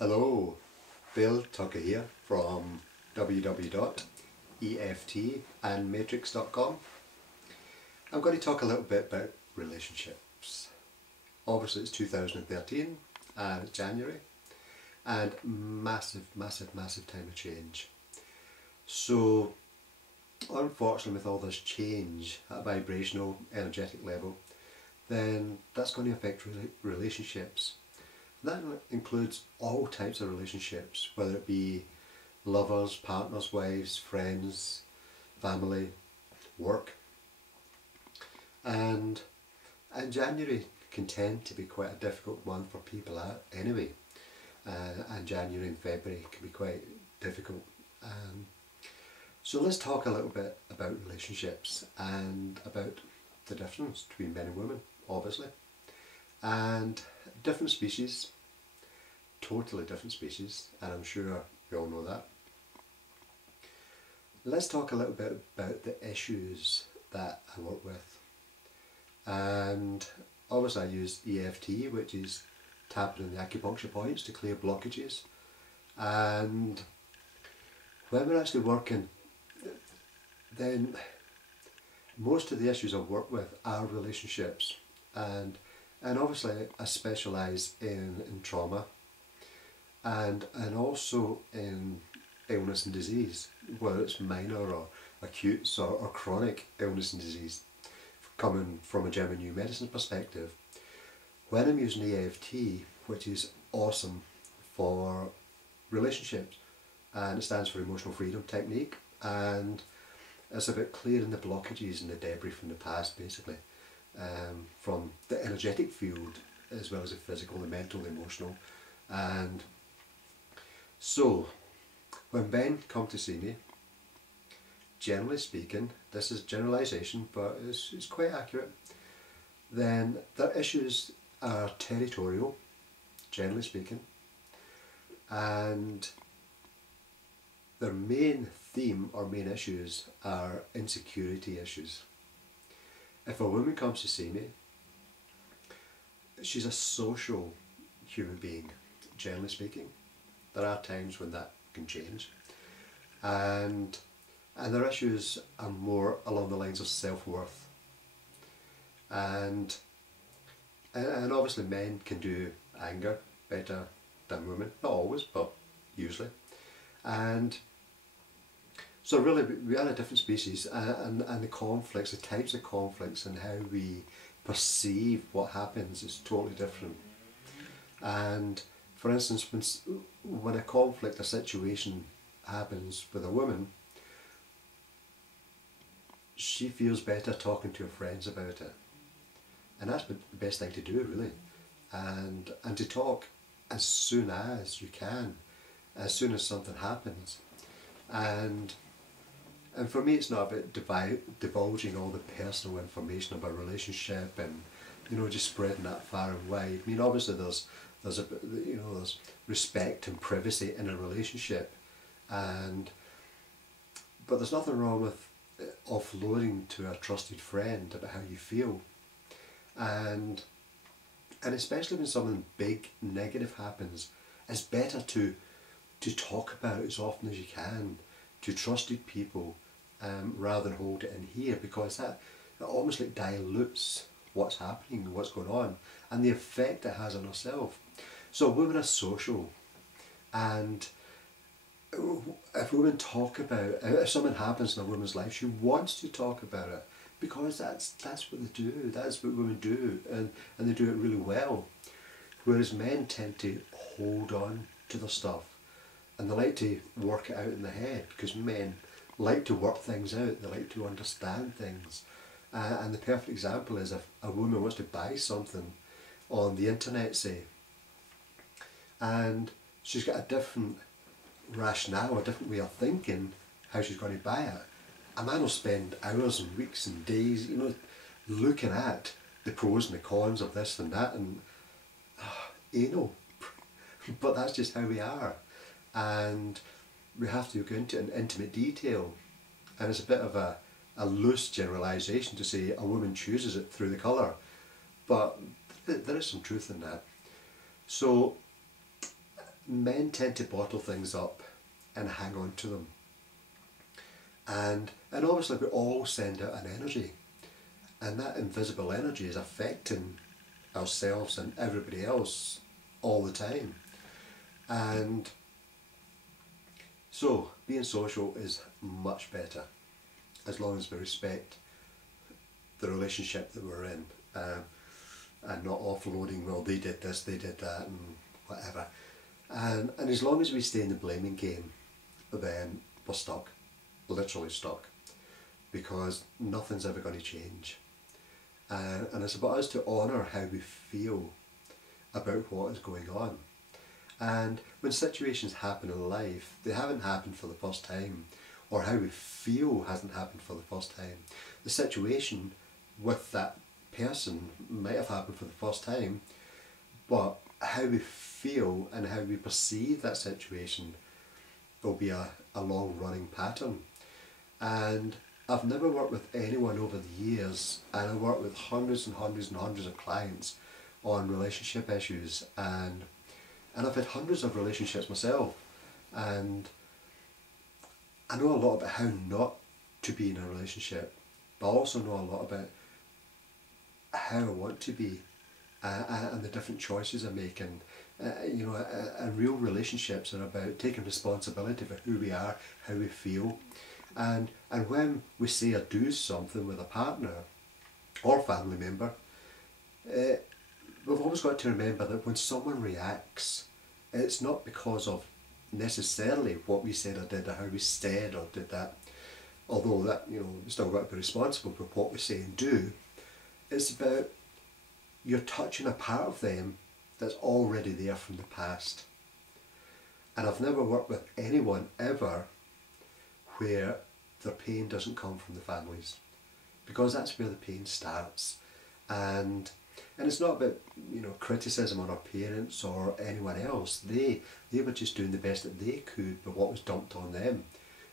Hello, Bill Tucker here from www.eftandmatrix.com. I'm going to talk a little bit about relationships. Obviously it's 2013 and it's January and massive time of change. So unfortunately with all this change at a vibrational, energetic level, then that's going to affect relationships. That includes all types of relationships, whether it be lovers, partners, wives, friends, family, work. And January can tend to be quite a difficult month for people anyway. And January and February can be quite difficult. So let's talk a little bit about relationships and about the difference between men and women, obviously. And different species, totally different species, and I'm sure we all know that. Let's talk a little bit about the issues that I work with. And obviously I use EFT, which is tapping on the acupuncture points to clear blockages. And when we're actually working, then most of the issues I work with are relationships. And obviously I specialise in trauma and also in illness and disease, whether it's minor or acute or chronic illness and disease, coming from a German New Medicine perspective. When I'm using EFT, which is awesome for relationships, and it stands for Emotional Freedom Technique, and it's about clearing the blockages and the debris from the past, basically. From the energetic field as well as the physical, the mental, the emotional. And so when men come to see me, generally speaking, this is generalisation but it's quite accurate, then their issues are territorial, generally speaking, and their main theme or main issues are insecurity issues. If a woman comes to see me, she's a social human being, generally speaking. There are times when that can change. And their issues are more along the lines of self-worth. And obviously men can do anger better than women. Not always, but usually. And so really we are a different species, and the conflicts, the types of conflicts and how we perceive what happens is totally different. And for instance, when a conflict, a situation happens with a woman, she feels better talking to her friends about it. And that's the best thing to do, really. And to talk as soon as you can, as soon as something happens. And for me, it's not about divulging all the personal information about a relationship and, you know, just spreading that far and wide. I mean, obviously there's respect and privacy in a relationship, but there's nothing wrong with offloading to a trusted friend about how you feel, and especially when something big negative happens, it's better to talk about it as often as you can to trusted people, rather than hold it in here, because that almost like dilutes what's happening, what's going on, and the effect it has on ourselves. So women are social, and if women talk about, if something happens in a woman's life, she wants to talk about it, because that's what they do, that's what women do, and they do it really well. Whereas men tend to hold on to their stuff, and they like to work it out in the head, because men like to work things out, they like to understand things. And the perfect example is if a woman wants to buy something on the internet, say, and she's got a different rationale, a different way of thinking how she's going to buy it. A man will spend hours and weeks and days, you know, looking at the pros and the cons of this and that, and but that's just how we are. And we have to go into it in intimate detail, and it's a bit of a loose generalisation to say a woman chooses it through the colour, but there is some truth in that. So men tend to bottle things up and hang on to them. And obviously we all send out an energy, and that invisible energy is affecting ourselves and everybody else all the time. And so being social is much better as long as we respect the relationship that we're in, and not offloading, well, they did this, they did that, and whatever. And as long as we stay in the blaming game, then we're stuck, literally stuck, because nothing's ever going to change. And it's about us to honour how we feel about what is going on. And when situations happen in life, they haven't happened for the first time, or how we feel hasn't happened for the first time. The situation with that person might have happened for the first time, but how we feel and how we perceive that situation will be a long running pattern. And I've never worked with anyone over the years, and I've worked with hundreds and hundreds and hundreds of clients on relationship issues, and I've had hundreds of relationships myself, and I know a lot about how not to be in a relationship, but I also know a lot about how I want to be, and the different choices I make. And and real relationships are about taking responsibility for who we are, how we feel, and when we say or do something with a partner or family member, we've always got to remember that when someone reacts, it's not because of necessarily what we said or did, or how we said or did that, although that, we still got to be responsible for what we say and do. It's about you're touching a part of them that's already there from the past. And I've never worked with anyone ever where their pain doesn't come from the families, because that's where the pain starts. And it's not about criticism on our parents or anyone else. They were just doing the best that they could with what was dumped on them,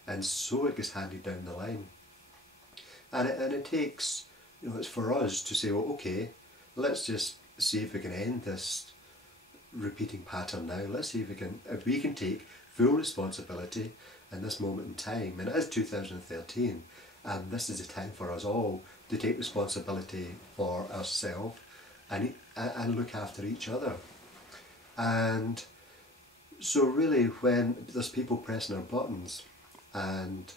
and so it gets handed down the line. And it takes, it's for us to say, well, okay, let's just see if we can end this repeating pattern now. Let's see if we can take full responsibility in this moment in time. And it is 2013, and this is the time for us all to take responsibility for ourselves and look after each other. And so really, when there's people pressing our buttons and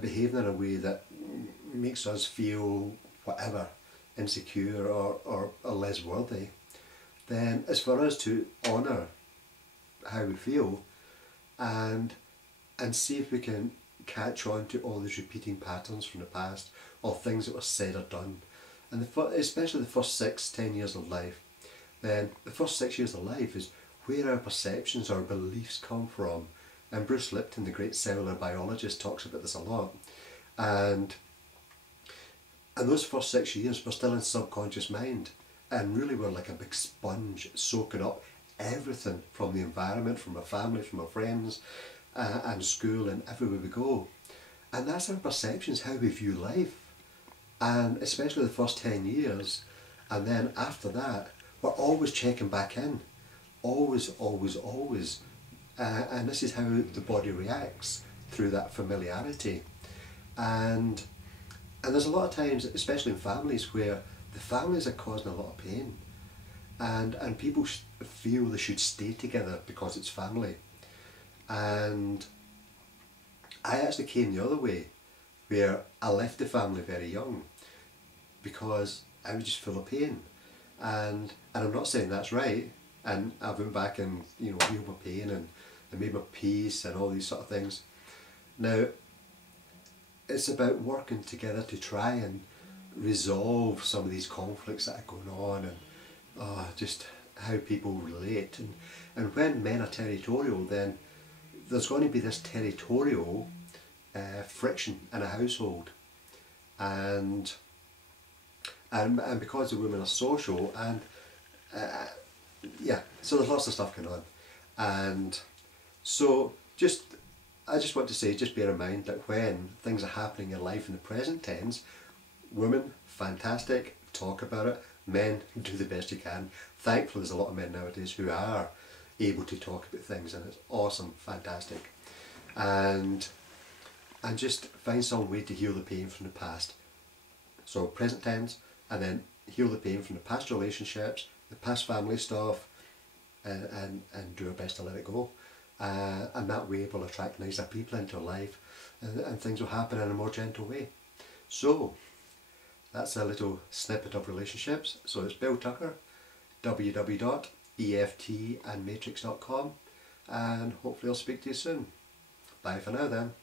behaving in a way that makes us feel whatever, insecure or less worthy, then it's for us to honour how we feel and see if we can catch on to all these repeating patterns from the past, or things that were said or done. And especially the first 6-10 years of life, then the first 6 years of life is where our perceptions, our beliefs come from. And Bruce Lipton, the great cellular biologist, talks about this a lot. And those first 6 years, we're still in subconscious mind, and really we're like a big sponge soaking up everything from the environment, from our family, from our friends, and school, and everywhere we go. And that's our perceptions, how we view life. And especially the first 10 years, and then after that, we're always checking back in. Always, always, always. And this is how the body reacts, through that familiarity. And there's a lot of times, especially in families, where the families are causing a lot of pain. And people feel they should stay together because it's family. And I actually came the other way, where I left the family very young because I was just full of pain. And I'm not saying that's right. And I went back and healed my pain and made my peace and all these sort of things. Now, it's about working together to try and resolve some of these conflicts that are going on, and just how people relate. And when men are territorial, then there's going to be this territorial friction in a household. And because the women are social, and so there's lots of stuff going on. And so I just want to say, just bear in mind that when things are happening in life in the present tense, women, fantastic, talk about it. Men, do the best you can. Thankfully there's a lot of men nowadays who are able to talk about things, and it's awesome, fantastic. And just find some way to heal the pain from the past. So present tense, and then heal the pain from the past relationships, the past family stuff, and do our best to let it go. And that way we'll attract nicer people into our life, and things will happen in a more gentle way. So that's a little snippet of relationships. So it's Bill Tucker, www.eftandmatrix.com, and hopefully I'll speak to you soon. Bye for now then.